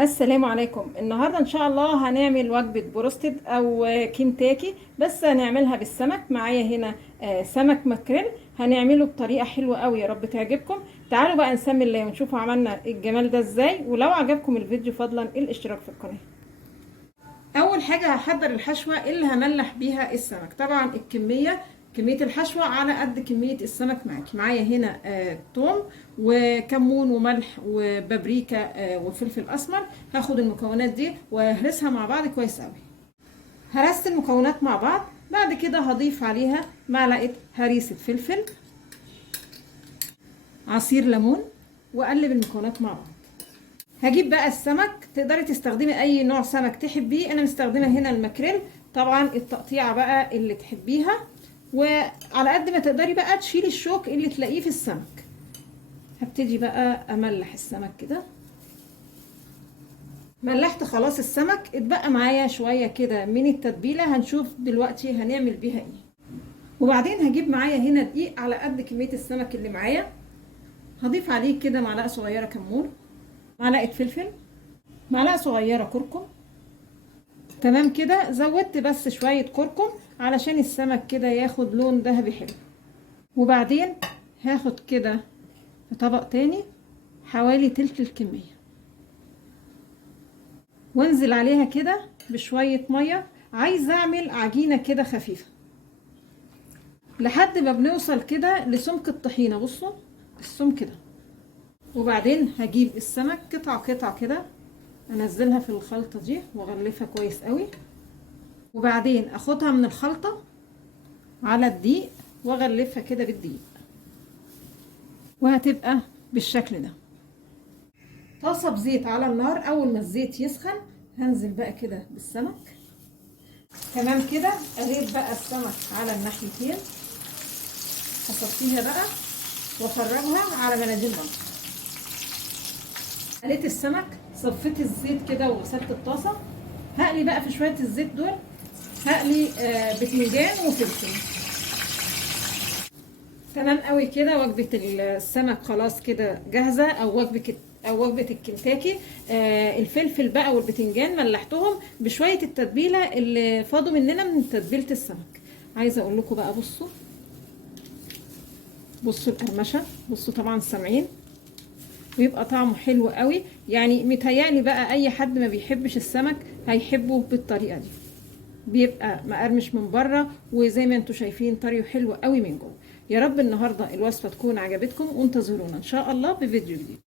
السلام عليكم. النهارده ان شاء الله هنعمل وجبه بروستد او كنتاكي، بس هنعملها بالسمك. معايا هنا سمك ماكريل. هنعمله بطريقه حلوه قوي، يا رب تعجبكم. تعالوا بقى نسمي الله ونشوفوا عملنا الجمال ده ازاي. ولو عجبكم الفيديو فضلا الاشتراك في القناه. اول حاجه هحضر الحشوه اللي هملح بيها السمك. طبعا كميه الحشوه على قد كميه السمك معاكي. معايا هنا توم وكمون وملح وبابريكا وفلفل اسمر. هاخد المكونات دي وهرسها مع بعض كويس قوي. هرست المكونات مع بعض. بعد كده هضيف عليها معلقه هريسه فلفل، عصير ليمون، واقلب المكونات مع بعض. هجيب بقى السمك. تقدري تستخدمي اي نوع سمك تحبيه. انا مستخدمه هنا الماكريل. طبعا التقطيعه بقى اللي تحبيها، وعلى قد ما تقدري بقى تشيلي الشوك اللي تلاقيه في السمك. هبتدي بقى املح السمك كده. ملحت خلاص السمك. اتبقى معايا شويه كده من التتبيله، هنشوف دلوقتي هنعمل بيها ايه. وبعدين هجيب معايا هنا دقيق على قد كميه السمك اللي معايا. هضيف عليه كده معلقه صغيره كمون، معلقه فلفل، معلقه صغيره كركم. تمام كده. زودت بس شويه كركم علشان السمك كده ياخد لون ذهبي حلو. وبعدين هاخد كده في طبق تاني حوالي تلت الكميه، وانزل عليها كده بشويه ميه. عايزه اعمل عجينه كده خفيفه لحد ما بنوصل كده لسمك الطحينه. بصوا السمك ده. وبعدين هجيب السمك قطع قطع كده، انزلها في الخلطه دي واغلفها كويس قوي. وبعدين اخدها من الخلطه على الدقيق واغلفها كده بالدقيق، وهتبقى بالشكل ده. طاسه بزيت على النار. اول ما الزيت يسخن هنزل بقى كده بالسمك. تمام كده. قليت بقى السمك على الناحيتين. هصفيها بقى وافرغها على مناديل بيضاء. قليت السمك، صفيت الزيت كده وغسلت الطاسه. هقلي بقى في شويه الزيت دول. هقلي بتنجان وفلفل. تمام قوي كده. وجبه السمك خلاص كده جاهزه، او وجبه الكنتاكي. الفلفل بقى والبتنجان ملحتهم بشويه التتبيله اللي فاضوا مننا من تتبيله السمك. عايزه اقول لكم بقى، بصوا القرمشه. بصوا طبعا سامعين. ويبقى طعمه حلو قوي. يعني متهيألي بقى اي حد ما بيحبش السمك هيحبه بالطريقه دي. بيبقى مقرمش من بره، وزي ما انتم شايفين طريه حلو قوي من جوه. يا رب النهارده الوصفه تكون عجبتكم، وانتظرونا ان شاء الله بفيديو جديد.